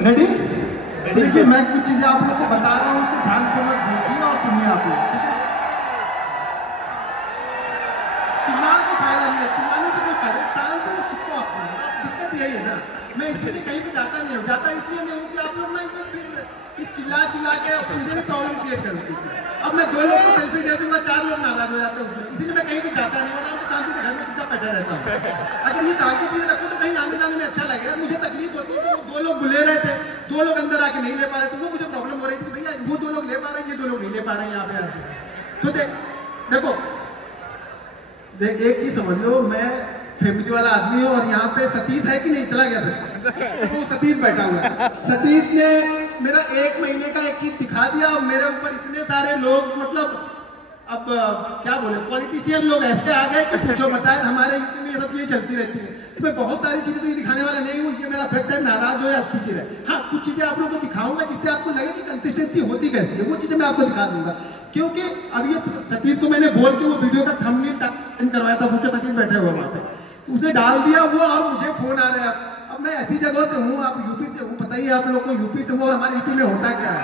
Ready? देखिए मैं कुछ चीजें आप लोग को बता रहा हूँ, उसको ध्यानपूर्वक देखिए और सुनिए आप लोग, ठीक है? चिल्लाने का फायदा नहीं है, चिल्लाने का कोई फायदा नहीं, टालते तो सबको आप दिक्कत यही है ना। मैं इसलिए कहीं भी जाता नहीं हूँ, जाता इसलिए नहीं हूँ कि आप लोग ना फिर चिल्ला के मुझे भी प्रॉब्लम क्रिएट कर देती है। अब मैं 2 लोग को सेल्फी दे दूंगा, 4 लोग नाराज हो जाते हैं उसमें, इसलिए मैं कहीं भी जाता नहीं हूँ, आराम से शांति से घर में चुपचाप बैठा रहता हूँ। अगर ये ताकि चीजें रखो तो कहीं आने जाने में अच्छा लगेगा। मुझे तकलीफ होती है कि 2 लोग बुले रहे थे, 2 लोग अंदर आके नहीं ले पा रहे, तो वो मुझे प्रॉब्लम हो रही थी कि भैया वो 2 लोग ले पा रहे हैं, ये 2 लोग नहीं ले पा रहे हैं यहाँ पे आके। तो देखो एक चीज समझ लो, मैं फैमिली वाला आदमी हूँ और यहाँ पे सतीश है कि नहीं, चला गया था तो वो सतीश बैठा हुआ है। सतीश ने मेरा 1 महीने का एक चीज दिखा दिया और मेरे ऊपर इतने सारे लोग, मतलब अब क्या बोले, पॉलिटिशियन लोग ऐसे आ गए कि पूछो बताए। हमारे यूपी में ये सब चीजें चलती रहती है, तो मैं बहुत सारी चीजें तो ये दिखाने वाला नहीं हूँ, ये मेरा फैक्ट है, नाराज हो या अच्छी चीज है। हाँ, कुछ चीजें आप लोगों को दिखाऊंगा जिससे आपको लगे कि कंसिस्टेंसी होती कैसी है, वो चीजें मैं आपको दिखा दूंगा। क्योंकि अब ये सतीश को मैंने बोल के वो वीडियो का थंबनेल करवाया था, सोचा सतीश बैठे हुआ वहाँ पे, उसने डाल दिया वो, और मुझे फोन आ रहा है। अब मैं ऐसी जगह से हूँ, आप यूपी से हूँ, पता ही है आप लोग को यूपी से हूँ, और हमारे यूपी में होता क्या है,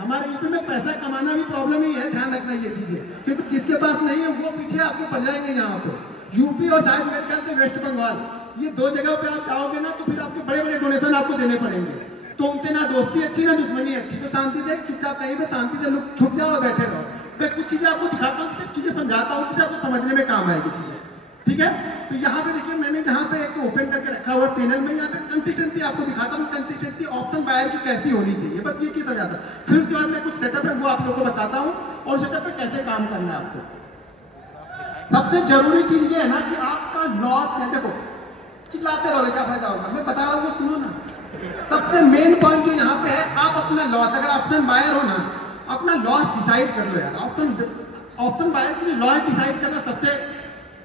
हमारे यूपी में पैसा कमाना भी प्रॉब्लम ही है, ध्यान रखना ये चीजें, क्योंकि जिसके पास नहीं है वो पीछे आपके पड़ जाएंगे। यहाँ पे यूपी और शायद मेरे ख्याल से वेस्ट बंगाल, ये 2 जगह पे आप जाओगे ना तो फिर आपके बड़े बड़े डोनेशन आपको देने पड़ेंगे। तो उनसे ना दोस्ती अच्छी ना दुश्मनी अच्छी, तो शांति से चुपचाप कहीं पे शांति से लोग छुप जाओ और बैठे रहो। मैं कुछ चीजें आपको दिखाता हूँ, चीजें समझाता हूँ, चीजें आपको समझने में काम आएगी चीजें, ठीक है? तो यहाँ पे देखिए मैंने यहाँ पे एक ओपन करके रखा हुआ पैनल में, यहाँ पे कंसिस्टेंसी आपको दिखाता हूँ, कंसिस्टेंसी ऑप्शन बायर की कैसी होनी चाहिए, बस ये चीज समझाता हूँ। फिर उसके बाद मैं कुछ सेटअप है वो आप लोगों को बताता हूँ, और सेटअप पे कैसे काम करना है आपको। सबसे जरूरी चीज ये है ना कि आपका लॉस है, देखो चिल्लाते रहोगे क्या फायदा होगा, मैं बता रहा हूँ वो सुनो ना। सबसे मेन पॉइंट जो यहाँ पे है, आप अपना लॉस, अगर ऑप्शन बायर हो ना, अपना लॉस डिसाइड कर लो यार। ऑप्शन बायर के लिए लॉस डिसाइड करना सबसे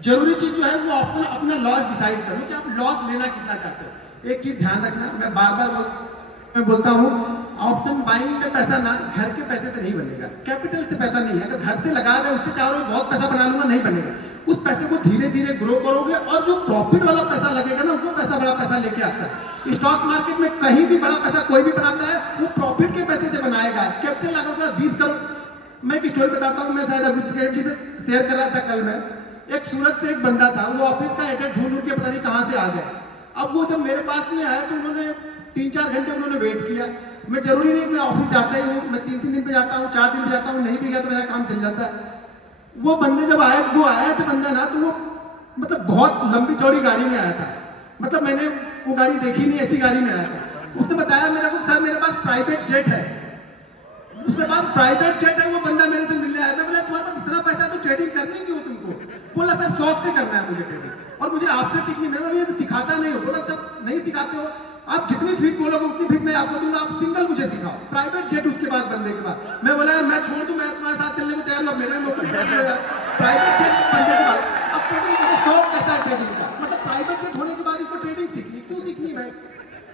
जरूरी चीज जो है वो ऑप्शन अपना लॉस डिसाइड करो कि आप लॉस लेना कितना चाहते हो। एक चीज ध्यान रखना, मैं बार बार बोलता हूँ, ऑप्शन बाइंग का पैसा ना घर के पैसे से नहीं बनेगा, कैपिटल से पैसा नहीं है। अगर घर से लगा रहे उससे चाह रहे बहुत पैसा बना लूंगा, नहीं बनेगा। उस पैसे को धीरे धीरे ग्रो करोगे, और जो प्रॉफिट वाला पैसा लगेगा ना, वो पैसा बड़ा पैसा लेके आता है। स्टॉक मार्केट में कहीं भी बड़ा पैसा कोई भी बनाता है, वो प्रॉफिट के पैसे से बनाएगा। कैपिटल लगा 20 करोड़। मैं एक स्टोरी बताता हूँ, मैं शायद अभी शेयर कर रहा था कल में। एक सूरत से एक बंदा था, वो ऑफिस का एड्रेस ढूंढ के पता नहीं कहाँ से आ गया। अब वो जब मेरे पास में आया तो उन्होंने 3-4 घंटे उन्होंने वेट किया। मैं जरूरी नहीं मैं ऑफिस जाता ही हूँ, मैं 3-3 दिन पे जाता हूँ, 4 दिन पे जाता हूँ, नहीं भी गया तो मेरा काम चल जाता है। वो बंदे जब आया, वो आया था बंदा ना, तो वो मतलब बहुत लंबी चौड़ी गाड़ी में आया था, मतलब मैंने वो गाड़ी देखी नहीं, ऐसी गाड़ी में आया था। उसने बताया मेरे को, सर मेरे पास प्राइवेट जेट है। उसके पास प्राइवेट जेट है, वो बंदा मेरे से मिलने आया। मैं बोला तुम्हारे पास इतना पैसा तो ट्रेडिंग करनी क्यों तुमको? बोला सर शौक से करना है मुझे ट्रेडिंग, और मुझे आपसे सीखनी नहीं, मैं सिखाता नहीं हो। बोला सर नहीं सिखाते हो, आप जितनी फीस बोलोगे उतनी फीस मैं आपको दूंगा, आप सिंगल मुझे सिखाओ। प्राइवेट जेट उसके बाद बंदे के बाद। मैं बोला यार मैं छोड़ दूं, मैं तुम्हारे साथ चलने को तैयार हूँ, मेरे लोग प्राइवेट जेट बंदे के बाद। अब ट्रेडिंग का शौक कैसा है ट्रेडिंग का, मतलब प्राइवेट जेट होने के बाद इसको ट्रेडिंग सीखनी, क्यों सीखनी भाई?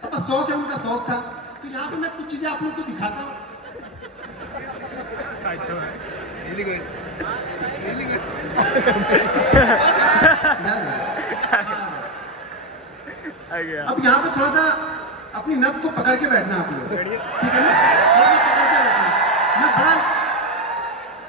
अब शौक है, उनका शौक था। तो यहाँ पे मैं कुछ चीजें आप लोग को दिखाता हूँ। अब यहाँ पे थोड़ा सा अपनी नफ्स को पकड़ के बैठना आप लोग, ठीक है ना?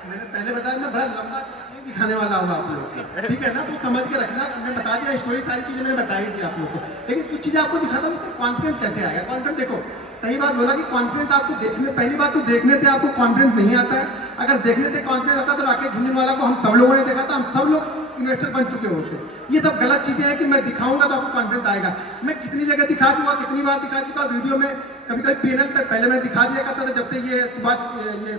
मैंने पहले बताया मैं बड़ा लंबा नहीं दिखाने वाला हूँ आप लोग को, ठीक है ना? तो समझ के रखना। मैं बता दिया स्टोरी, सारी चीजें मैंने बताई थी आप लोग को, लेकिन कुछ चीजें आपको दिखाता हूँ, उसका कॉन्फिडेंस कैसे आएगा। कॉन्फिडेंस देखो, सही बात बोला कि कॉन्फिडेंस आपको देखने, पहली बात तो देखने से आपको कॉन्फिडेंस नहीं आता है। अगर देखने से कॉन्फिडेंस आता तो राकेश झुंझुनवाला को हम सब लोगों ने देखा था, हम सब लोग इन्वेस्टर बन चुके होते। ये सब गलत चीजें हैं कि मैं दिखाऊंगा तो आपको कॉन्फिडेंस आएगा। मैं कितनी जगह दिखा चुका, कितनी बार दिखा चुका वीडियो में, कभी कभी पैनल पे पहले मैं दिखा दिया करता था। जब से ये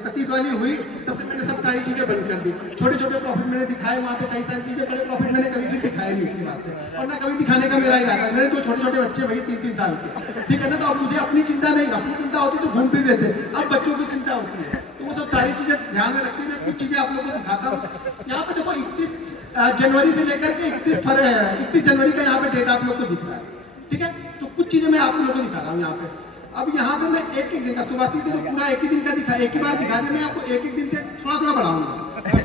सतीश वाली हुई तब से मैंने सब सारी चीजें बंद कर दी। छोटे छोटे प्रॉफिट मैंने दिखाए वहाँ पे, कई सारी चीजें, बड़े प्रॉफिट मैंने कभी भी दिखाए नहीं उसकी बात है, और ना कभी दिखाने का मेरा इरादा। मेरे 2 छोटे छोटे बच्चे भैया 3-3 साल के, ठीक है ना? तो अब मुझे अपनी चिंता नहीं, अपनी चिंता होती तो घूम फिर लेते, अब बच्चों की चिंता होती है। तो वो सब सारी चीजें ध्यान में रखते हुए कुछ चीजें आप लोगों को दिखाता हूँ। यहाँ पे देखो 31 जनवरी से लेकर के 31 जनवरी का यहाँ पे डेट आप लोग को दिख रहा है, ठीक है? तो कुछ चीजें मैं आप लोगों को दिखा रहा हूँ यहाँ पे। अब यहाँ पे मैं एक दिन का, सुबह से तो पूरा एक ही दिन का दिखा, एक ही बार दिखा दिया। मैं आपको एक दिन से थोड़ा थोड़ा बढ़ाऊंगा,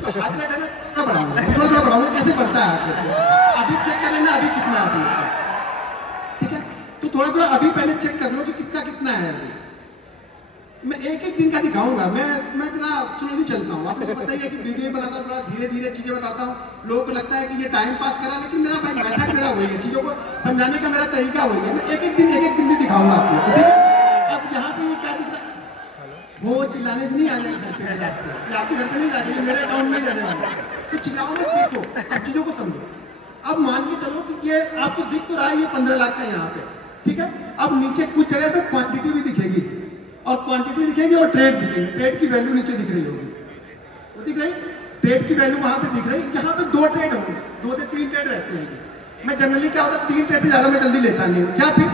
तो हाथ में थोड़ा बढ़ाऊंगा, थोड़ा थोड़ा बढ़ाऊंगा। कैसे बढ़ता है आप लोग अभी चेक कर लेना, अभी कितना आप लोग थोड़ा थोड़ा अभी पहले चेक कर लो कि किसका कितना है अभी। मैं एक एक दिन का दिखाऊंगा, मैं इतना स्लोली चलता हूँ, आपको पता ही है कि वीडियो बनाता हूँ, थोड़ा धीरे धीरे चीजें बताता हूँ। लोगों को लगता है कि ये टाइम पास करा, लेकिन मेरा भाई मेथड मेरा वही है, चीजों को समझाने का मेरा तरीका वही है। मैं एक एक दिन भी दिखाऊंगा आपको, ठीक है। अब यहाँ पे ये क्या दिख रहा है, वो चिल्लाने नहीं आ जाएगा घर पे, आपके घर पे नहीं जा रही, मेरे अकाउंट में जाने वाला है, तो चिल्लाओ मत, देखो अब चीजों को समझो। अब मान के चलो कि ये आपको दिख तो रहा है, ये 15 लाख का यहाँ पे, ठीक है। अब नीचे कुछ जगह पे क्वांटिटी भी दिखेगी, और क्वांटिटी दिखेगी और ट्रेड दिखेगी, ट्रेड की वैल्यू नीचे दिख रही होगी, वो दिख रही, ट्रेड की वैल्यू वहां पे दिख रही। यहाँ पे 2 ट्रेड होंगे, 2 से 3 ट्रेड रहते हैं। मैं जनरली क्या होता है, 3 ट्रेड से ज्यादा मैं जल्दी लेता नहीं हूँ। क्या फिर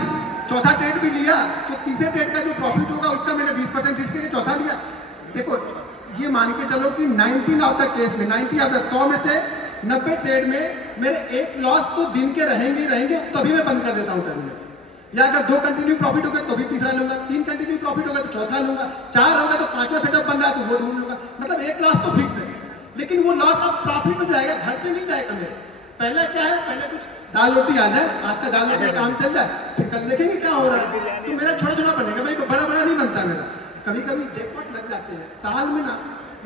चौथा ट्रेड भी लिया तो तीसरे ट्रेड का जो प्रॉफिट होगा उसका मैंने 20% रिस्क के चौथा लिया। देखो ये मान के चलो कि 90 ऑफ द केस में, 90 ऑफ द 100 में से 90 ट्रेड में मेरे एक लॉस तो दिन के रहेंगे, तभी मैं बंद कर देता हूँ ट्रेड में। या अगर 2 कंटिन्यू प्रॉफिट हो गए तो भी तीसरा लूंगा, 3 कंटिन्यू प्रॉफिट हो गए तो चौथा लूंगा, 4 हो गए तो 5वां सेटअप बन रहा है तो वो ढूंढ लूंगा। मतलब एक लॉस तो फिक्स है, लेकिन वो लॉस अब प्रॉफिट में जाएगा, घर से नहीं जाएगा मेरे। पहले क्या है, पहले कुछ दाल रोटी आ जाए, आज का दाल रोटी काम चल जाए, फिर कल देखेंगे क्या हो रहा है। तो मेरा छोटा छोटा बनेगा भाई, बड़ा बड़ा नहीं बनता मेरा। कभी कभी जैकपॉट लग जाते हैं साल में ना,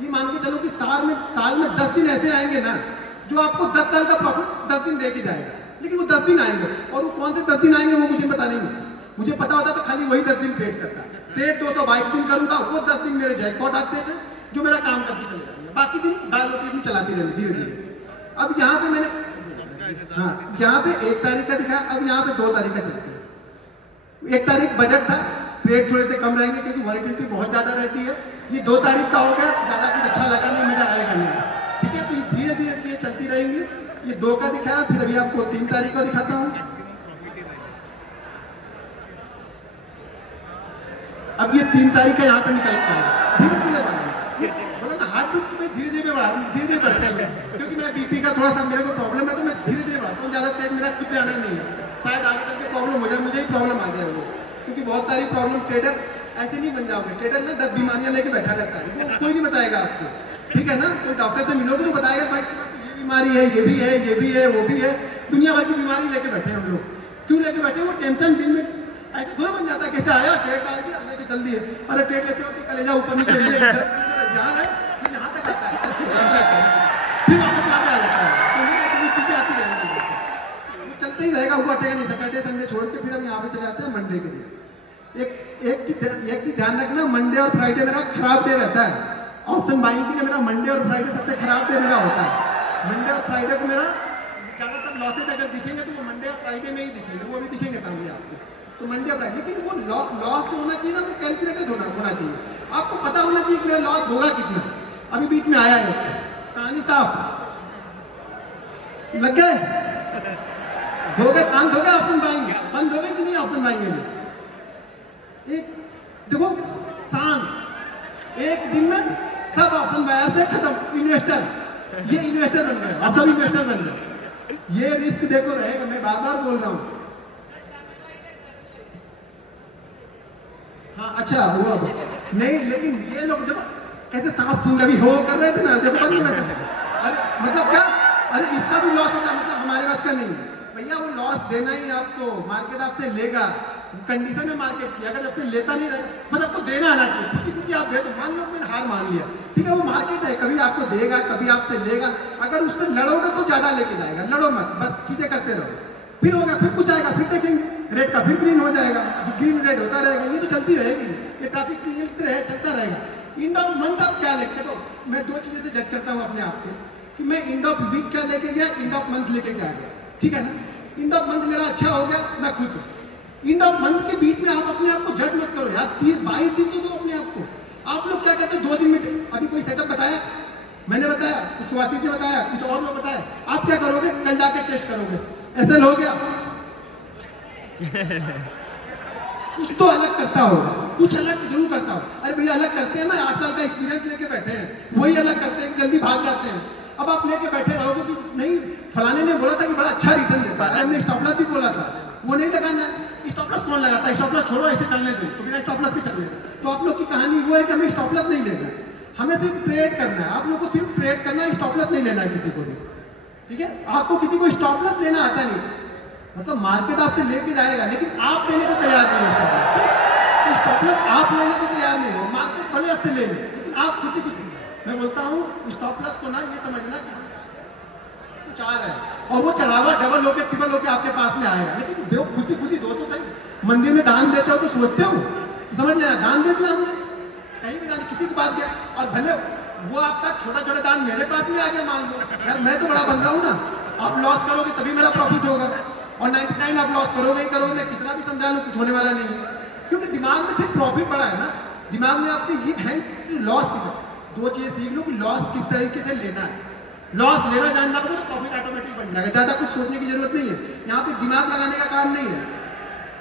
ये मान के चलो कि साल में 10 दिन ऐसे आएंगे ना जो आपको 10 साल का प्रॉफिट 10 दिन दे के जाएगा। लेकिन वो 10 दिन आएंगे, और वो कौन से 10 दिन आएंगे वो मुझे पता नहीं है। मुझे पता होता तो खाली वही 10 दिन ट्रेड करता, ट्रेड 222 दिन करूंगा, वो 10 दिन मेरे जैकपॉट आते हैं जो मेरा काम करके चले जाएंगे, बाकी दिन दाल रोटी अपनी चलाती रहनी धीरे धीरे। अब यहाँ पे मैंने, हाँ यहाँ पे 1 तारीख का दिखाया, अब यहाँ पे 2 तारीख का चलते हैं। 1 तारीख बजट था, ट्रेड थोड़े से कम रहेंगे क्योंकि वॉलेटिलिटी बहुत ज्यादा रहती है। ये 2 तारीख का हो गया, ज्यादा कुछ अच्छा लगा नहीं, मजा आएगा नहीं, ठीक है। तो ये धीरे धीरे चीजें चलती रहेंगी। ये 2 का दिखाया, फिर अभी आपको 3 तारीख का दिखाता हूँ। अब ये 3 तारीख का यहाँ पे निकल कर धीरे धीरे बढ़ाएंगे, बोला ना हार्ट बीट में धीरे धीरे बढ़ते हैं, क्योंकि मैं बीपी का थोड़ा सा मेरे को प्रॉब्लम है, तो मैं धीरे धीरे बढ़ाता हूँ, ज्यादा तेज मेरा खुद आना नहीं है। शायद आगे चल के प्रॉब्लम हो जाए, मुझे ही प्रॉब्लम आ जाए वो, क्योंकि बहुत सारी प्रॉब्लम, ट्रेडर ऐसे नहीं बन जाओगे। ट्रेडर ना 10 बीमारियां लेके बैठा रहता है, वो कोई नहीं बताएगा आपको, ठीक है ना। कोई डॉक्टर से मिलोगे तो बताएगा भाई ये बीमारी है, ये भी है, ये भी है, वो भी है, दुनिया भर की बीमारी लेके बैठे हैं हम लोग। क्यों लेके बैठे? वो टेंशन दिन में ऐसे थोड़ा बन जाता है, कैसे आया ट्रेड डाल दिया लेके चल दिए, अरे ट्रेड लेते हो कि कलेजा ऊपर नीचे जहाँ है फिर यहाँ तक आता है, फिर वापस यहाँ पे आ जाता है, तो चीजें आती रहेंगी, वो चलते ही रहेगा, वो हटेगा नहीं। सैटरडे संडे छोड़ के फिर हम यहाँ पे चले जाते हैं मंडे के दिन। एक चीज ध्यान रखना, मंडे और फ्राइडे मेरा खराब डे रहता है। ऑप्शन बाइंग के लिए मेरा मंडे और फ्राइडे सबसे खराब डे मेरा होता है। मंडे और फ्राइडे को मेरा ज्यादातर लॉसेज अगर दिखेंगे तो वो मंडे और फ्राइडे में ही दिखेंगे, वो भी दिखेंगे सामने आपको, तो मंडे और फ्राइडे। लेकिन वो लॉस जो होना चाहिए ना, वो कैलकुलेटेड होना चाहिए, आपको पता होना चाहिए कि मेरा लॉस होगा कितना। अभी बीच में आया है कहानी साफ लग गए, हो गए शांत हो गए, ऑप्शन बाइंग बंद हो गई कि नहीं? ऑप्शन बाइंग में एक देखो शांत, एक दिन में सब ऑप्शन बायर से खत्म, इन्वेस्टर, ये इन्वेस्टर बन गए, आप सब इन्वेस्टर बन गए। ये रिस्क देखो रहेगा, मैं बार बार बोल रहा हूँ। हाँ अच्छा हुआ नहीं, लेकिन ये लोग देखो कैसे सांप सूंघ अभी हो कर रहे थे ना, देखो बंद हो गए। अरे मतलब क्या, अरे इसका भी लॉस होता, मतलब हमारे पास का नहीं है भैया, वो लॉस देना ही आपको, मार्केट आपसे लेगा, कंडीशन है मार्केट की, अगर आपसे लेता नहीं रहे बस आपको देना आना चाहिए, क्योंकि आप दे दो, मान लो मैंने हार मान लिया, ठीक है, वो मार्केट है, कभी आपको देगा कभी आपसे लेगा, अगर उससे लड़ोगे तो ज्यादा लेके जाएगा, लड़ो मत, बस चीजें करते रहो, फिर होगा, फिर कुछ आएगा, फिर देखेंगे रेड का, फिर ग्रीन हो जाएगा, ग्रीन रेड होता रहेगा, ये तो चलती रहेगी, ये ट्रैफिक सिग्नल चलता रहेगा। एंड ऑफ मंथ आप क्या लेते हो? मैं 2 चीजें से जज करता हूँ अपने आप को, कि मैं एंड ऑफ वीक क्या लेके गया, एंड ऑफ मंथ लेके क्या गया, ठीक है ना। एंड ऑफ मंथ मेरा अच्छा हो गया, मैं खुश हूँ। एंड ऑफ मंथ के बीच में आप अपने आप को जज मत करो यार, 22 दिन तो दो अपने आप को। आप लोग क्या कहते हैं 2 दिन में, अभी कोई सेटअप बताया, मैंने बताया, कुछ सुहासित ने बताया, कुछ और लोग बताया, आप क्या करोगे? कल जाके टेस्ट करोगे, ऐसे हो गया कुछ तो अलग करता होगा, कुछ अलग जरूर करता हो। अरे भैया अलग करते हैं ना, 8 साल का एक्सपीरियंस लेके बैठे हैं, वही अलग करते हैं, जल्दी भाग जाते हैं। अब आप लेके बैठे रहोगे कि नहीं फलाने ने बोला था कि बड़ा अच्छा रिटर्न देता है, अरे हमने स्टॉप लॉस भी बोला था, वो नहीं लगाना है। स्टॉप लॉस कौन लगाता है? स्टॉप लॉस छोड़ो, ऐसे चलने दो, तो बिना स्टॉप लॉस के चलने दो। तो आप लोग की कहानी वो है कि हमें स्टॉप लॉस नहीं लेना है, हमें सिर्फ ट्रेड करना है। आप लोग को सिर्फ ट्रेड करना है, स्टॉप लॉस नहीं लेना है किसी को भी, ठीक है। आपको किसी को स्टॉप लॉस लेना आता नहीं, मतलब मार्केट आपसे लेके जाएगा लेकिन आप देने को तैयार नहीं हो। तो स्टॉप लॉस आप लेने को तैयार नहीं हो, मार्केट भले आपसे ले ले लेकिन आप खुद ही कुछ। मैं बोलता हूँ स्टॉप लॉस को ना ये समझना कि कुछ आ रहा है और वो चढ़ावा डबल होके ट्रिपल होके आपके पास में आएगा, लेकिन दो खुद ही दो तो सही। मंदिर में दान देते हो तो सोचते हो तो समझ लेना दान दे दिया हमने, कहीं भी दान किसी की बात किया और भले वो आपका छोटा छोटा दान मेरे पास में आ गया, मान लो यार मैं तो बड़ा बन रहा हूँ ना, आप लॉस करोगे तभी मेरा प्रॉफिट होगा और 99 आप लॉस करोगे ही करोगे। मैं कितना भी समझा लूँ कुछ होने वाला नहीं है, क्योंकि दिमाग में सिर्फ प्रॉफिट बड़ा है ना। दिमाग में आपके ये है कि लॉस की दो चीजें सीख लो कि लॉस किस तरीके से लेना है। लॉस लेना जानना तो प्रॉफिट ऑटोमेटिक बन जाएगा, ज्यादा कुछ सोचने की जरूरत नहीं है, यहाँ पे दिमाग लगाने का काम नहीं है,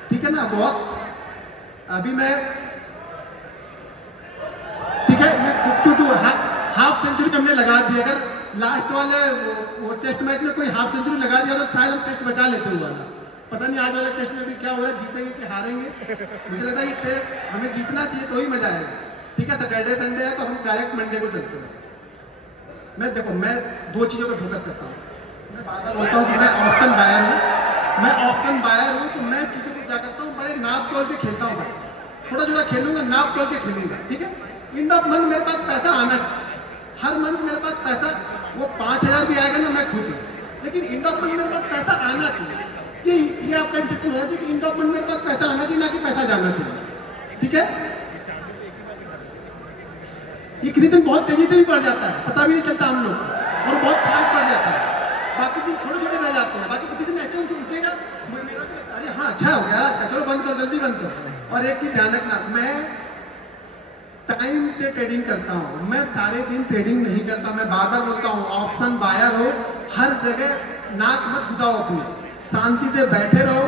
ठीक है ना। बहुत अभी मैं ठीक है ये 52 हाफ सेंचुरी हमने लगा दी। अगर लास्ट वाले वो टेस्ट मैच में कोई हाफ सेंचुरी लगा दिया तो शायद हम टेस्ट बचा लेते हुआ ना। पता नहीं आज वाले टेस्ट में भी क्या हो रहा है, जीतेंगे कि हारेंगे। मुझे लगता है ये टेस्ट हमें जीतना चाहिए तो ही मजा आएगा, ठीक है। सैटरडे संडे है तो हम डायरेक्ट मंडे को चलते हैं। मैं देखो मैं दो चीज़ों पर फोकस करता हूँ। मैं बार बार बोलता हूँ कि मैं ऑप्शन बायर हूँ, मैं ऑप्शन बायर हूँ तो मैं चीज़ों को क्या करता हूँ बड़े नाप तोल के खेलता हूँ भाई, छोटा छोटा खेलूंगा, नाप तोल के खेलूंगा, ठीक है। एंड ऑफ मंथ मेरे पास पैसा आना, हर मंथ मेरे पास पैसा वो 5000 भी आएगा ना मैं खुद हूँ, लेकिन एंड ऑफ मंथ मेरे पास पैसा आना चाहिए। ये आपका इंस्ट्रक्शन है कि एंड ऑफ मंथ मेरे पास पैसा आना चाहिए, ना कि पैसा जाना चाहिए, ठीक है। ये किसी दिन बहुत तेजी से भी बढ़ जाता है, पता भी नहीं चलता हम लोग, और बहुत फास्ट बढ़ जाता है, बाकी दिन छोटे छोटे रह जाते हैं, बाकी किसी दिन ऐसे उठेगा मेरा अरे हाँ अच्छा हो गया आज का, चलो बंद करो जल्दी बंद करो। और एक चीज ध्यान रखना, मैं टाइम से ट्रेडिंग करता हूँ, मैं सारे दिन ट्रेडिंग नहीं करता। मैं बार बार बोलता हूँ ऑप्शन बायर हो, हर जगह नाक मत घुसाओ अपनी, शांति से बैठे रहो,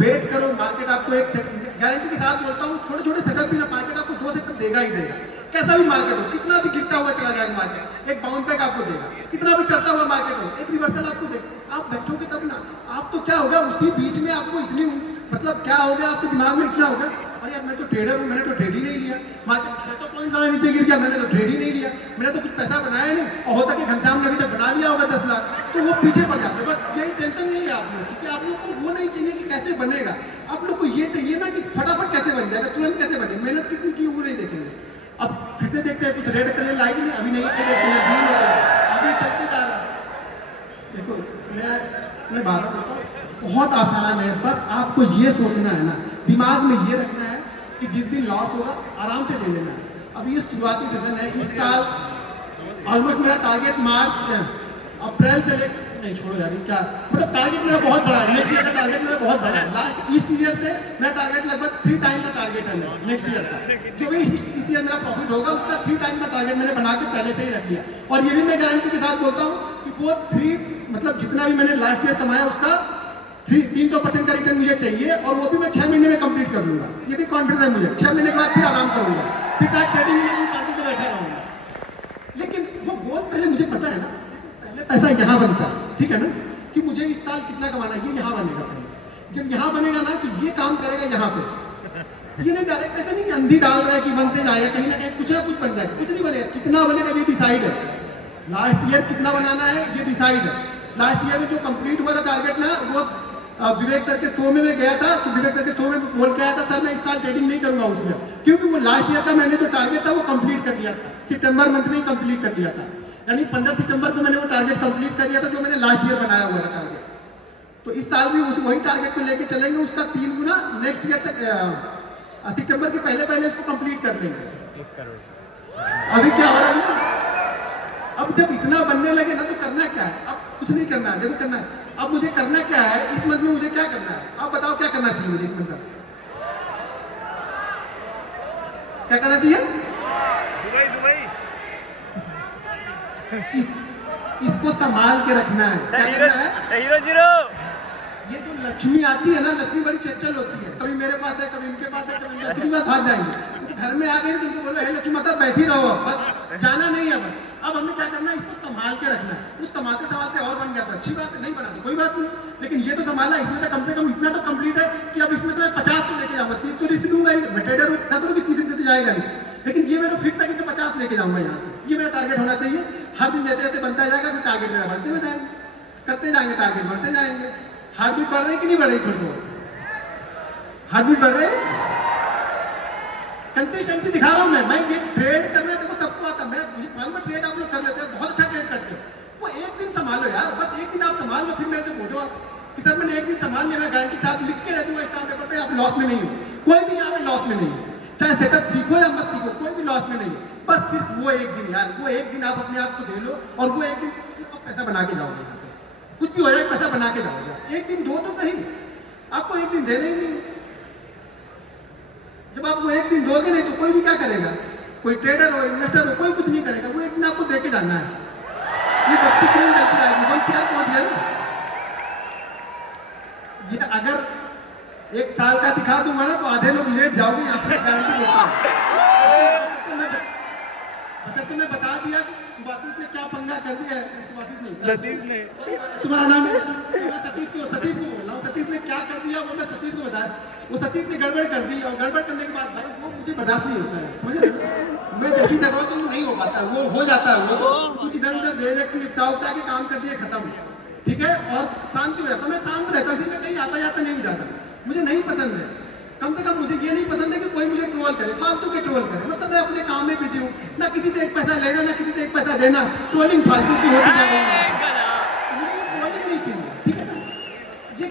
वेट करो। मार्केट आपको एक गारंटी के साथ बोलता हूँ छोटे छोटे सेटअप भी ना मार्केट आपको 2 सेटअप देगा ही देगा। कैसा भी मार्केट हो, कितना भी गिरता हुआ चला जाएगा मार्केट, एक बाउंस बैक आपको देगा। कितना भी चढ़ता हुआ मार्केट हो, एक रिवर्सल आपको देगा। आप बैठोगे तब ना, आप तो क्या होगा उसी बीच में आपको इतनी मतलब क्या हो गया आपके दिमाग में इतना होगा अरे यार मैं तो ट्रेडर हूँ, मैंने तो ट्रेड ही नहीं लिया, मार्केट तो पॉइंट सारा नीचे गिर गया, मैंने तो ट्रेड ही नहीं लिया, मैंने तो कुछ पैसा बनाया नहीं, और होता कि घनश्याम ने अभी तक बना लिया होगा 10 लाख, तो वो पीछे पड़ जाते हैं। बस यही टेंशन नहीं है आप लोग, क्योंकि आप लोग को वो नहीं चाहिए कि कैसे बनेगा, आप लोग को ये चाहिए ना कि फटाफट कैसे बन जाएगा, तुरंत कैसे बने, मेहनत कितनी की वो नहीं देखेंगे। अब फिर से देखते हैं कुछ रेड कलर लाइट नहीं, अभी नहीं रेड कलर ग्रीन हो गया, अभी चलते जा रहा है। देखो मैं बात करता हूँ, बहुत आसान है, बस आपको ये सोचना है ना, दिमाग में ये रखना है कि जिस दिन लॉस होगा आराम से ले लेना है। अब ये शुरुआती सीजन है, इस साल ऑलमोस्ट मेरा टारगेट मार्च अप्रैल से ले नहीं छोड़ो यार क्या मतलब टारगेट मेरा बहुत बड़ा है, नेक्स्ट ईयर का टारगेट मेरा बहुत बड़ा है। लास्ट इस ईयर से मेरा टारगेट लगभग 3 टाइम का टारगेट है मेरा नेक्स्ट ईयर का, जो भी इस ईयर मेरा प्रॉफिट होगा उसका 3 टाइम का टारगेट मैंने बना के पहले से ही रख लिया। और ये भी मैं गारंटी के साथ बोलता हूँ कि वो 3 मतलब जितना भी मैंने लास्ट ईयर कमाया उसका 300% का रिटर्न मुझे चाहिए, और वो भी मैं 6 महीने में कंप्लीट कर लूंगा। ये भी कॉन्फिडेंस है मुझे, 6 महीने के बाद फिर आराम करूंगा, फिर ट्रेडिंग में शांति से बैठा रहूंगा। लेकिन वो गोल पहले मुझे पता है ना, पहले पैसा यहाँ बनता है, ठीक है ना, कि मुझे इस साल कितना कमाना है, ये यहाँ बनेगा पहले। जब यहाँ बनेगा ना तो ये काम करेगा यहाँ पे, ये नहीं डायरेक्ट ऐसा नहीं अंधी डाल रहा है कि बनते जाएगा, कहीं ना कहीं कुछ ना कुछ बन जाएगा, कुछ नहीं बनेगा। कितना बनेगा ये डिसाइड है, लास्ट ईयर कितना बनाना है ये डिसाइड है। लास्ट ईयर में जो कंप्लीट हुआ था टारगेट ना, वो विवेक सर के शो में मैं गया था, तो विवेक सर के शो में बोल के आया था सर मैं इस साल ट्रेडिंग नहीं करूंगा उसमें, क्योंकि वो लास्ट ईयर का मैंने जो टारगेट था वो कंप्लीट कर दिया था, सितंबर मंथ में ही कंप्लीट कर दिया था, यानी 15 सितंबर को मैंने वो टारगेट कंप्लीट कर दिया था जो मैंने लास्ट ईयर बनाया हुआ था टारगेट। तो इस साल भी वही टारगेट को लेके चलेंगे, उसका 3 गुना नेक्स्ट ईयर तक सितंबर के पहले इसको कंप्लीट कर देंगे। अभी क्या हो रहा है, अब जब इतना बनने लगे ना तो करना क्या है, अब कुछ नहीं करना है, देखो करना है। अब मुझे करना क्या है इस मंथ में, मुझे क्या करना है, आप बताओ क्या करना चाहिए मुझे इस मंथ में, क्या करना चाहिए? दुबई इसको संभाल के रखना है, क्या करना है? हीरो ये जो लक्ष्मी आती है ना, लक्ष्मी बड़ी चंचल होती है, कभी मेरे पास है कभी इनके पास है, कभी लक्ष्मी पास भाग जाएंगे। घर में आ गए तुमको बोलो हे लक्ष्मी माता बैठी रहो, बस जाना नहीं है। अब हमें क्या करना है, इसको संभाल के रखना है। उस संभालते और बन गया तो अच्छी बात है, नहीं बना तो कोई बात नहीं, लेकिन ये तो संभाला, इसमें तो कम से कम इतना तो कंप्लीट है कि अब इसमें तो मैं 50 तो लेके जाऊंगा, 30 तो रिस्क लूंगा ही, मैं ट्रेडर हूँ, ना करो कि 30 दिन जाएगा नहीं, लेकिन ये मेरा फिक्स है कि मैं 50 लेके जाऊंगा यहाँ पे, ये मेरा टारगेट होना चाहिए। हर दिन जैसे जैसे बनता जाएगा फिर टारगेट मेरा बढ़ते हुए जाएंगे, करते जाएंगे, टारगेट बढ़ते जाएंगे, हार्ट बीट बढ़ रही कि नहीं बढ़ रही? थोड़ी बहुत हार्ट बीट बढ़ रही। कंसिस्टेंसी दिखा रहा हूँ मैं ये ट्रेड करना है, देखो सबको आता है। मैं मुझे मालूम है ट्रेड आप लोग कर लेते हो, बहुत अच्छा ट्रेड करते हो। वो एक दिन संभालो यार, बस एक दिन आप संभाल लो, फिर मेरे से पूछो आप कि सर मैंने एक दिन संभाल लिया, मैं गारंटी के साथ लिख के दे दूंगा स्टाम्प पेपर पे, आप लॉस में नहीं हो। कोई भी यहाँ पे लॉस में नहीं है, चाहे सेटअप सीखो या मत सीखो, कोई भी लॉस में नहीं है। बस सिर्फ वो एक दिन यार, वो एक दिन आप अपने आप को दे लो और वो एक दिन आप पैसा बना के जाओगे। कुछ भी हो जाए पैसा बना के जाओगे। एक दिन दो तो सही, आपको एक दिन देना ही नहीं। जब आप वो एक दिन दोगे नहीं तो कोई भी क्या करेगा? कोई ट्रेडर हो, इन्वेस्टर हो, कोई कुछ नहीं करेगा। वो एक दिन आपको देके जाना है। ये बत्ती क्यों चलती आएगी? 1 शेयर पहुंच गया ना। ये अगर 1 साल का दिखा दूंगा ना तो आधे लोग लेट जाओगे यहाँ पे, गारंटी देता हूँ। मैं बता दिया सुभाषित ने क्या पंगा कर दिया है। सुभाषित ने तुम्हारा नाम है, मैं सतीश को बोल रहा हूँ। सतीश ने क्या कर दिया वो मैं सतीश को बताया। वो सतीश ने गड़बड़ कर दी और गड़बड़ करने के बाद भाई वो मुझे बर्दाश्त नहीं होता है। मुझे मैं जैसी जगह तो नहीं हो पाता, वो हो जाता है। वो कुछ इधर उधर दे दे निपटा उठा के काम कर दिए, खत्म, ठीक है, और शांति हो जाता। मैं शांत रहता हूँ, इसलिए कहीं आता जाता नहीं हो जाता। मुझे नहीं पसंद है, कम से कम मुझे ये नहीं पसंद है कि कोई मुझे ट्रोल करे, फालतू के ट्रोल करे। मतलब मैं अपने काम में बिजी हूँ, ना किसी से 1 पैसा लेना ना किसी से 1 पैसा देना। ट्रोलिंग फालतू की होती जा रही है, मुझे ट्रोलिंग नहीं चाहिए, ठीक है ना। ये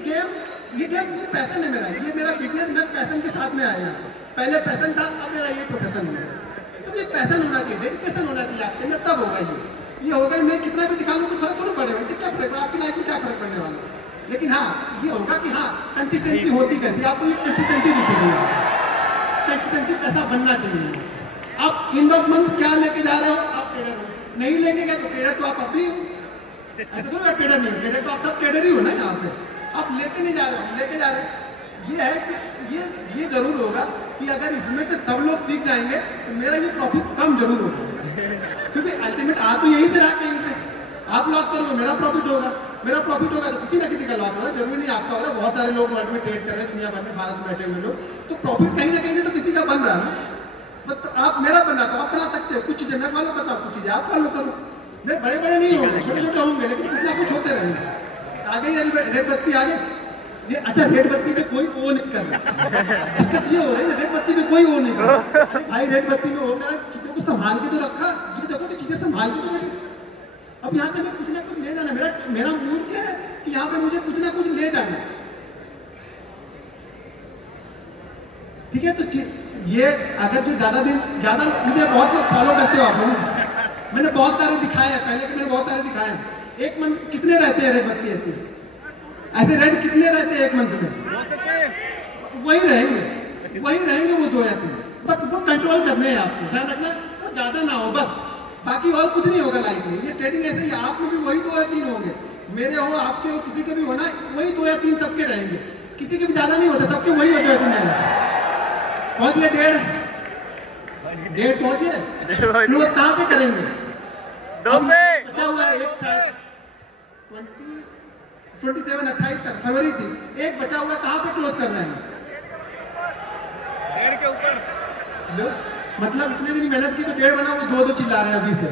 गेम ये पैशन है मेरा, ये मेरा बिजनेस, मैं पैशन के साथ में आया। पहले पैशन था, अब मेरा ये प्रोफेशन हो गया। तो ये पैशन होना चाहिए, डेडिकेशन होना चाहिए आपके अंदर, तब होगा ये होगा। मैं कितना भी दिखा लूँ तो फर्क थोड़ा पड़ेगा, इससे क्या फर्क, आपकी लाइफ में क्या फर्क पड़ने वाला है। लेकिन हाँ ये होगा कि हाँ कंसिस्टेंसी होती कैसी, आपको ये कंसिस्टेंसी दिखेगी। कंसिस्टेंसी पैसा बनना चाहिए। आप इन मंथ क्या लेके जा रहे हो? आप ट्रेडर हो, नहीं लेके गए तो ट्रेडर तो आप अभी हो। ऐसा थोड़ा ट्रेडर नहीं हो, ट्रेडर तो आप सब ट्रेडर ही हो ना। यहाँ पे आप लेके नहीं जा रहे हो, लेके जा रहे हैं। ये है कि ये जरूर होगा कि अगर इसमें से सब लोग सीख जाएंगे तो मेरा ये प्रॉफिट कम जरूर होगा, क्योंकि अल्टीमेट आ तो यही से रहा कहीं पे। आप लॉस करोगे मेरा प्रॉफिट होगा, मेरा प्रॉफिट होगा तो किसी ना किसी का लॉस होगा। जरूरी नहीं आपका होगा। बहुत सारे लोग वर्ल्ड में ट्रेड कर रहे हैं, दुनिया भर में, भारत में बैठे हुए लोग, तो प्रॉफिट कहीं ना कहीं तो किसी का बन रहा है ना। बट आप मेरा बन रहा तो आप बना सकते हो। कुछ चीजें मैं फॉलो करता हूँ, कुछ चीजें आप फॉलो करो। मेरे बड़े बड़े नहीं होंगे, छोटे छोटे होंगे, लेकिन कुछ ना कुछ होते रहेंगे। आगे ही रेड बत्ती आ गई, ये अच्छा रेड बत्ती पे कोई वो नहीं कर रहा। दिक्कत ये हो रही है, रेड बत्ती पे कोई वो नहीं कर रहा। भाई रेड बत्ती में हो गया, चीजों को संभाल के तो रखा, ये देखो कि चीजें संभाल के तो रखी। अब यहाँ से मैं कुछ ना कुछ ले जाना, मेरा मूड क्या है कि यहाँ पे मुझे कुछ ना कुछ ले जाना, ठीक है। तो ये अगर जो ज्यादा मुझे बहुत लोग फॉलो करते हो आप लोग, मैंने बहुत सारे दिखाए हैं पहले के, मैंने बहुत सारे दिखाए हैं। एक मंथ कितने रहते हैं रेड बत्ती ऐसे रेड कितने रहते हैं एक मंथ में? वही रहेंगे वो 2 या 3, बस वो कंट्रोल करने हैं आपको, ध्यान रखना वो ज्यादा ना हो बस, बाकी और कुछ नहीं होगा लाइफ में। ये ट्रेडिंग ऐसे ही, आप में भी वही 2 या 3 होंगे, मेरे हो, आपके हो, किसी के भी होना, वही 2 या 3 सबके रहेंगे। किसी के भी ज्यादा नहीं होता, सबके वही होते हैं। पहुंच गए 1.5 पहुंच गए। लोग कहाँ पे करेंगे? बचा हुआ है 27-28 तक फरवरी थी, एक बचा हुआ, कहाँ पे क्लोज कर रहे हैं? 1.5 के ऊपर। मतलब इतने दिन मेहनत की तो 1.5 बना, वो 2 चिल्ला रहे हैं अभी से।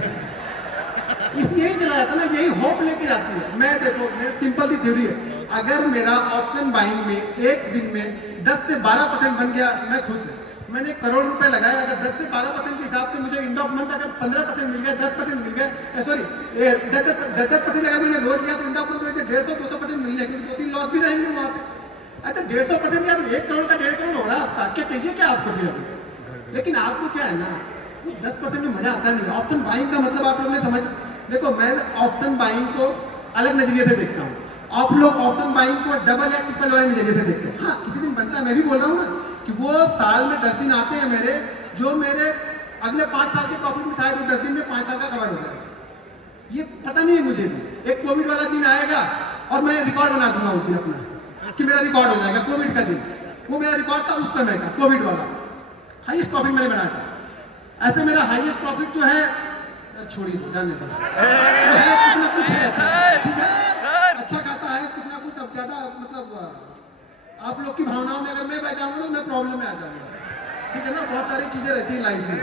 यही चला जाता ना, यही होप लेके जाती है। मैं देखो मेरी सिंपल सी थ्योरी है, अगर मेरा ऑप्शन बाइंग में एक दिन में 10 से 12% बन गया, मैं खुश हूँ। मैंने 1 करोड़ रुपए लगाया, अगर 10 से 12% के हिसाब से मुझे एंड ऑफ मंथ अगर 15% मिल गया, 10% मिल गया, सॉरी 10% अगर मैंने रोज किया तो एंड ऑफ मंथ मुझे 150-200% मिलने, क्योंकि 2-3 लॉस भी रहेंगे वहां से। अच्छा 150% यार 1 करोड़ का 1.5 करोड़ हो रहा है आपका, क्या चाहिए क्या आपको फिर अभी? लेकिन आपको क्या है ना, 10% में मजा आता नहीं। ऑप्शन बाइंग का मतलब आप लोग ने समझ, देखो मैं ऑप्शन बाइंग को अलग नजरिए से देखता हूँ, आप लोग ऑप्शन बाइंग को डबल या ट्रिपल वाले नजरिए से देखते हैं। हाँ किसी दिन बनता है, मैं भी बोल रहा हूँ ना कि वो साल में 10 दिन आते हैं मेरे, जो मेरे अगले 5 साल के प्रॉफिट में शायद 10 दिन में 5 साल का कवर हो जाए। ये पता नहीं है मुझे भी। एक कोविड वाला दिन आएगा और मैं रिकॉर्ड बना दूंगा उस दिन अपना, कि मेरा रिकॉर्ड हो जाएगा कोविड का दिन। वो मेरा रिकॉर्ड था उस समय का, कोविड वाला हाईएस्ट प्रॉफिट मैंने बनाया था। ऐसे मेरा हाईएस्ट प्रॉफिट जो है, छोड़िए जाने दो, कुछ ना कुछ है अच्छा, ठीक है, अच्छा खाता है कुछ ना कुछ। अब ज्यादा मतलब आप लोग की भावनाओं में अगर मैं बह जाऊंगा ना, मैं प्रॉब्लम में आ जाऊंगा, ठीक है ना। बहुत सारी चीजें रहती है लाइफ में,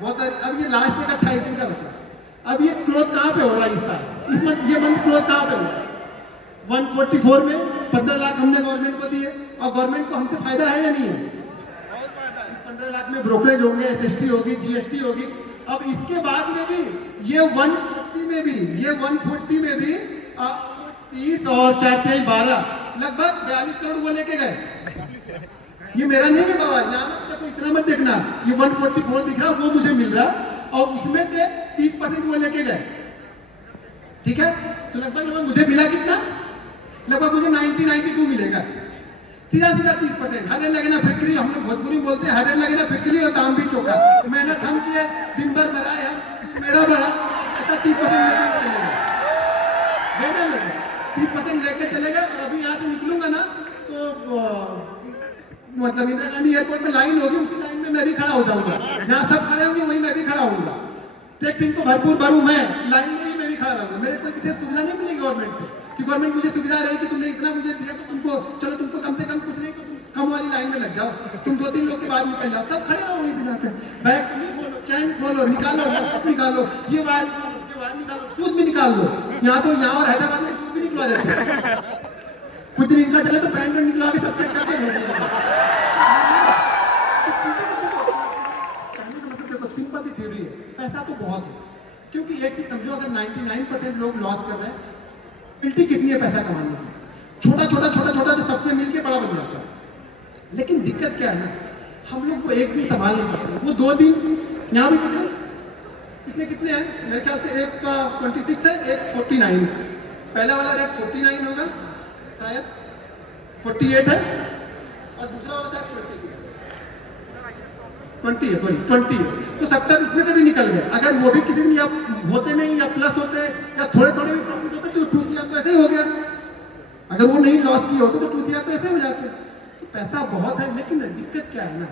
बहुत सारी। अब ये लास्ट एक 28 दिन का बचा, अब ये क्लोज कहाँ पे हो रहा है इस साल, इस मंथ, ये मंथ क्लोज कहाँ पे हो रहा है? 144 में 15 लाख हमने गवर्नमेंट को दिए और गवर्नमेंट को हमसे फायदा है या नहीं है? 15 लाख में ब्रोकरेज होंगे, SST होगी, GST होगी। अब इसके बाद में भी ये 140 में भी 30 और 4 12 लगभग 42 करोड़ वो लेके गए। ये मेरा नहीं है बाबा, यहाँ मत तो इतना मत देखना, ये 144 दिख रहा वो मुझे मिल रहा और उसमें से 30% वो लेके गए। ठीक है, तो लगभग मुझे मिला कितना? लगभग मुझे 92 मिलेगा। सीधा 30%। हरे लगे ना फिक्री, हम लोग भोजपुरी बोलते हैं, हरे लगे ना फिक्री और काम भी चौका। मेहनत हम किए, दिन भर मराए हम, मेरा बड़ा ऐसा 30% लेके चलेगा, 30% लेके चलेगा। और अभी यहाँ से निकलूंगा ना तो मतलब इंदिरा गांधी एयरपोर्ट में लाइन होगी, उसी लाइन में मैं भी खड़ा हो जाऊंगा। जहाँ सब खड़े होंगे वहीं मैं भी खड़ा होऊंगा। टैक्स इनको भरपूर भरूं, मैं लाइन में ही मैं भी खड़ा रहूंगा। मेरे कोई विशेष सुविधा नहीं मिलेगी गवर्नमेंट से कि गवर्नमेंट मुझे सुविधा रही कि तुमने इतना मुझे दिया तो तुमको चलो तुमको कम से कम कुछ नहीं तो तुम कम वाली लाइन में लग जाओ, तुम 2-3 लोग के बाद निकल जाओ, तब खड़े रहो वहीं पे जाकर। बैग खोलो, चैन खोलो, निकालो, लैपटॉप निकालो, ये वायर निकालो, सूद भी निकाल दो। यहाँ तो यहाँ और हैदराबाद में सूद भी निकलवा देते हैं। कुछ दिन इनका चले तो पैंट निकलवा के सब चेक करते हैं। सिंपल सी थ्योरी है, पैसा तो बहुत है। क्योंकि एक चीज समझो, अगर 99% लोग लॉस कर रहे हैं, बिल्टी कितनी है पैसा कमाने की? छोटा छोटा तो सबसे मिलके बड़ा बन जाता है। लेकिन दिक्कत क्या है ना, हम लोग को एक दिन संभाल नहीं पाते, वो 2 दिन। यहाँ भी कितने हैं मेरे ख्याल से, एक का 26 है, एक 49 है। पहला वाला रेट 49 होगा शायद, 48 है और दूसरा वाला था 20 है, सॉरी 20 है। तो 70 इसमें से भी निकल गए। अगर वो भी किसी दिन या होते नहीं या प्लस होते या थोड़े थोड़े भी प्रॉफिट होते तो 2 CR तो ऐसे ही हो गया। अगर वो नहीं लॉस किए होते तो 2 CR तो ऐसे हो जाते। तो पैसा बहुत है, लेकिन दिक्कत क्या है ना,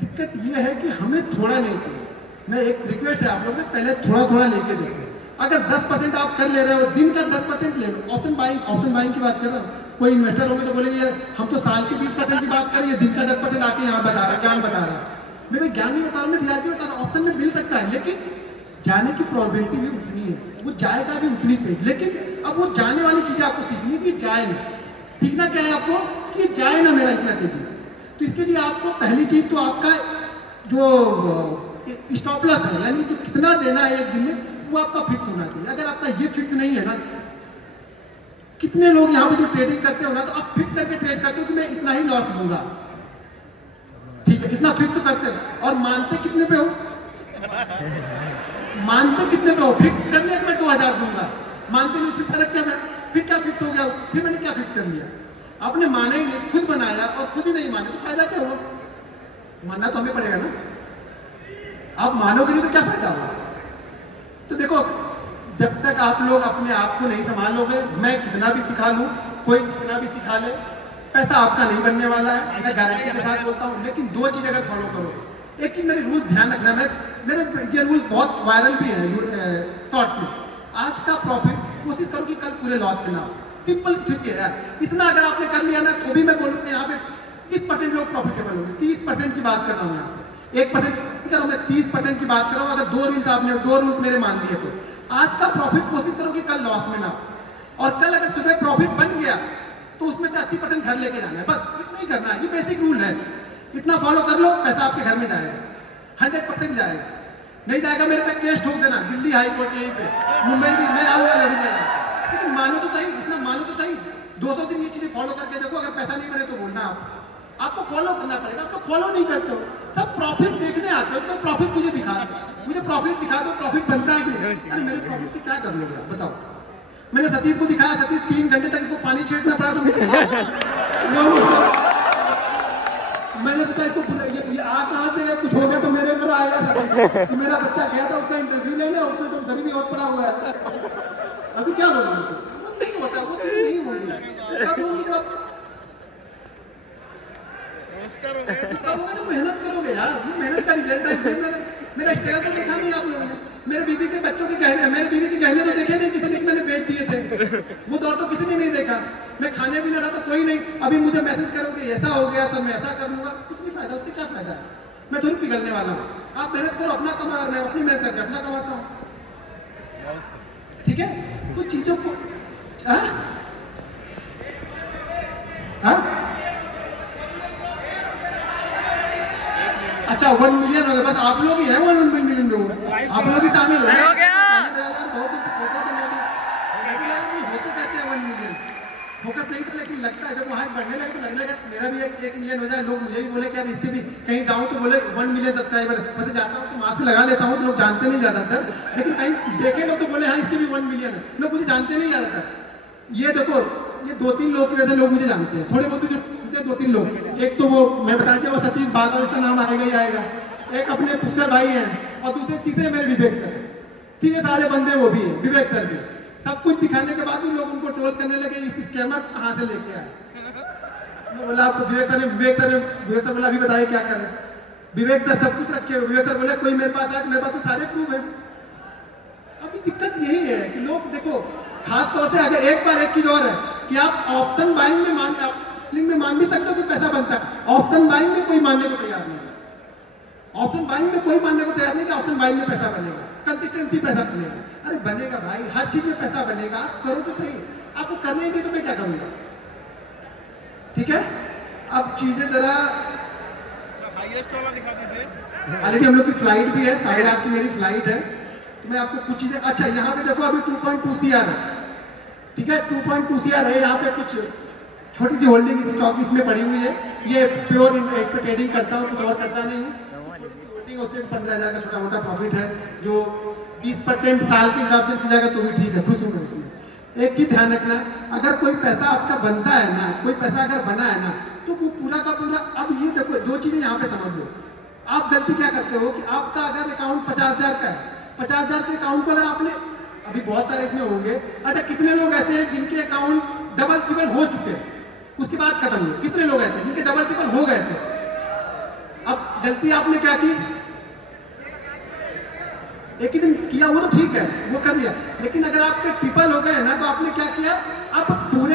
दिक्कत ये है कि हमें थोड़ा नहीं चाहिए। मैं एक रिक्वेस्ट है आप लोग से, पहले थोड़ा लेके देखो। अगर 10% आप कर ले रहे हो, दिन का 10% ले लो। ऑप्शन बाइंग की बात कर रहा हूँ। कोई इन्वेस्टर होंगे तो बोलेंगे हम तो साल के 20% की बात करें, दिन का 10% आके यहाँ बता रहा, ज्ञान बता रहा। मैं ज्ञान नहीं बता रहा, मैं रियलिटी बता रहा हूँ। ऑप्शन में मिल सकता है, लेकिन जाने की प्रोबेबिलिटी भी उतनी है, वो जाएगा भी उतनी तेज। लेकिन अब वो जाने वाली चीजें आपको सीखनी है कि जाए ना। सीखना क्या है आपको कि जाए ना मेरा इतना तेजी। तो इसके लिए आपको पहली चीज तो आपका जो स्टॉप लॉस है, यानी जो कितना देना है एक दिन में, वो आपका फिक्स होना चाहिए। अगर आपका ये फिक्स नहीं है ना, कितने लोग यहाँ पे जो ट्रेडिंग करते हो ना, तो आप फिक्स करके ट्रेड करते हो कि मैं इतना ही लॉस लूंगा, ठीक है, इतना फिक्स करते हो। और मानते कितने पे हो? मानते कितने पे हो? फिक्स कर लिया कि मैं 2000 दूंगा, मानते नहीं, फिर फर्क क्या है? फिर क्या फिक्स हो गया? फिर मैंने क्या फिक्स कर लिया? आपने माना ही नहीं, खुद बनाया और खुद ही नहीं माने, तो फायदा क्या हुआ? मानना तो हमें पड़ेगा ना। आप मानोगे नहीं तो क्या फायदा होगा? तो देखो, जब तक आप लोग अपने आप को नहीं संभालोगे, मैं कितना भी सिखा लूं, कोई कितना भी सिखा ले, पैसा आपका नहीं बनने वाला है, मैं गारंटी के साथ बोलता हूं। लेकिन 2 चीज अगर फॉलो करोगे, एक चीज मेरे रूल ध्यान रखना, मेरे ये रूल बहुत वायरल भी है शॉर्ट में। आज का प्रॉफिट कोशिश करो कि कल पूरे लॉस में ना हो। सिंपल ठीक है यार, इतना अगर आपने कर लिया ना, तो भी मैं बोलूँ यहाँ पे 30% लोग प्रॉफिटेबल होंगे। 30% की बात कर रहा हूँ यहाँ पे, 1% करो, मैं 30% की बात कर रहा हूँ। अगर 2 रूल्स मेरे मान लिए तो आज का प्रॉफिट कोशिश करो कि कल लॉस में ना हो। और कल अगर सुबह प्रॉफिट बन गया तो उसमें से 80% घर लेके जाना है, बस इतना ही करना है। ये बेसिक रूल है, इतना फॉलो कर लो, पैसा आपके घर में जाएगा, 100% जाएगा। नहीं जाएगा मेरे पे केस ठोक देना, दिल्ली हाई कोर्ट यहीं पे, मुंबई भी मैं आऊंगा, लड़ूंगा। लेकिन मानो तो सही, इतना मानो तो सही, 200 दिन ये चीजें फॉलो करके देखो। अगर पैसा नहीं बने तो बोलना, आपको फॉलो करना पड़ेगा। आपको फॉलो नहीं करते हो, सब प्रॉफिट देखने आते हो, तो प्रॉफिट मुझे दिखा दो, मुझे प्रॉफिट दिखा दो, प्रॉफिट बनता है कि नहीं? अरे मेरे प्रॉफिट से क्या कर लोगे आप बताओ? मैंने सतीश को दिखाया, सतीश 3 घंटे तक इसको पानी छींटना पड़ा, तो मैंने सोचा इसको ये आ कहाँ से है, कुछ हो गया तो मेरे ऊपर आएगा। तो मेरा बच्चा गया था उसका इंटरव्यू लेने, उसमें तो गरीबी बहुत पड़ा हुआ है। अभी क्या बोलूँ? वो नहीं होता, वो चीज नहीं होगी। कब होगी? जब करोगे तो मेहनत करोगे यार, ये मेहनत का रिजल्ट है। मेरा स्ट्रगल तो देखा नहीं आप लोगों ने। मेरे बीवी के बच्चों के गहने, मेरे बीवी के गहने तो देखे नहीं, किसी ने मैंने बेच दिए थे, वो दौर तो किसी ने नहीं देखा। मैं खाने भी ना रहा तो कोई नहीं, अभी मुझे मैसेज करोगे ऐसा हो गया तो मैं ऐसा कर लूंगा, कुछ नहीं फायदा, उससे क्या फायदा है? मैं थोड़ी पिघलने वाला हूँ। आप मेहनत करो, अपना कमा, मैं अपनी मेहनत करके अपना कमाता हूँ, ठीक है? तो चीजों को अच्छा 1 मिलियन हो गया, बस आप लोग ही हैं 1 मिलियन में, वो आप लोग ही शामिल हो गए। होते कहते हैं 1 मिलियन, फोकस नहीं था, लेकिन लगता है जब वहाँ बढ़ने लगे तो लगने लगा मेरा भी 1 मिलियन हो जाए। लोग मुझे भी बोले कि यार इससे भी कहीं जाऊँ तो बोले 1 मिलियन सब्सक्राइबर, वैसे जाता हूँ तो वहाँ से लगा लेता हूँ तो लोग जानते नहीं ज़्यादातर, लेकिन कहीं देखे लोग तो बोले हाँ इससे भी 1 मिलियन है, लोग मुझे जानते नहीं ज़्यादातर। ये देखो ये 2-3 लोग की वजह से लोग मुझे जानते हैं, थोड़े बहुत जो 2-3 लोग, एक तो वो मैं बता दिया वो सतीश बादल, इसका नाम आएगा ही आएगा, एक अपने पुष्कर भाई हैं, और तीसरे मेरे विवेक सर, तीसरे सारे बंदे वो भी हैं, विवेक सर भी। सब कुछ दिखाने के बाद भी लोग उनको ट्रोल करने लगे, इस स्कैमर कहाँ से लेके आए। मैं बोला आपको विवेक सर बोला अभी बताइए क्या करें। विवेक सर सब कुछ रखे हुए, विवेक सर बोले कोई मेरे पास आए, मेरे पास तो सारे प्रूफ है। अभी दिक्कत यही है कि लोग देखो, खास तौर से अगर एक बार एक चीज और है कि आप ऑप्शन बाइंग में मान भी सकते हो कि पैसा बनता है, ऑप्शन बाइंग में कोई मानने को तैयार नहीं है। ऑप्शन बाइंग में कोई मानने को तैयार नहीं कि ऑप्शन बाइंग में पैसा बनेगा, कंसिस्टेंसी पैसा बनेगा। अरे बनेगा भाई, हर चीज में पैसा बनेगा, आप करो तो सही, आपको करने ही नहीं तो मैं क्या करूंगा। ठीक है, अब चीजें जरा हाईएस्ट वाला दिखा दीजिए। ऑलरेडी हम लोग की फ्लाइट भी है, 8:30 की मेरी फ्लाइट है, तो मैं आपको कुछ चीजें, अच्छा यहाँ पे देखो अभी 2.2 CR है, ठीक है 2.2 CR है। यहाँ पे कुछ छोटी सी होल्डिंग स्टॉक इसमें पड़ी हुई है, ये प्योर एक पे ट्रेडिंग करता हूँ, कुछ और करता नहीं हूँ। होल्डिंग उसमें 15,000 का छोटा मोटा प्रॉफिट है, जो 20% साल के हिसाब से जाएगा तो भी ठीक है, खुश हूँ मैं उसमें। एक ही ध्यान रखना, अगर कोई पैसा आपका बनता है ना, कोई पैसा अगर बना है ना, तो वो पूरा का पूरा, अब ये देखो 2 चीजें यहाँ पे समझ लो। आप गलती क्या करते हो कि आपका अगर अकाउंट 50,000 का है, 50,000 के अकाउंट को अगर आपने, अभी बहुत सारे इसमें होंगे, अच्छा कितने लोग ऐसे हैं जिनके अकाउंट डबल ट्रिपल हो चुके हैं, उसके बाद खत्म हुए, कितने लोग ऐसे हैं जिनके डबल ट्रिपल हो गए थे। अब गलती आपने क्या की, एक ही दिन किया वो तो ठीक है, वो कर लिया, लेकिन अगर आपके ट्रिपल हो गए ना तो आपने क्या किया, अब पूरे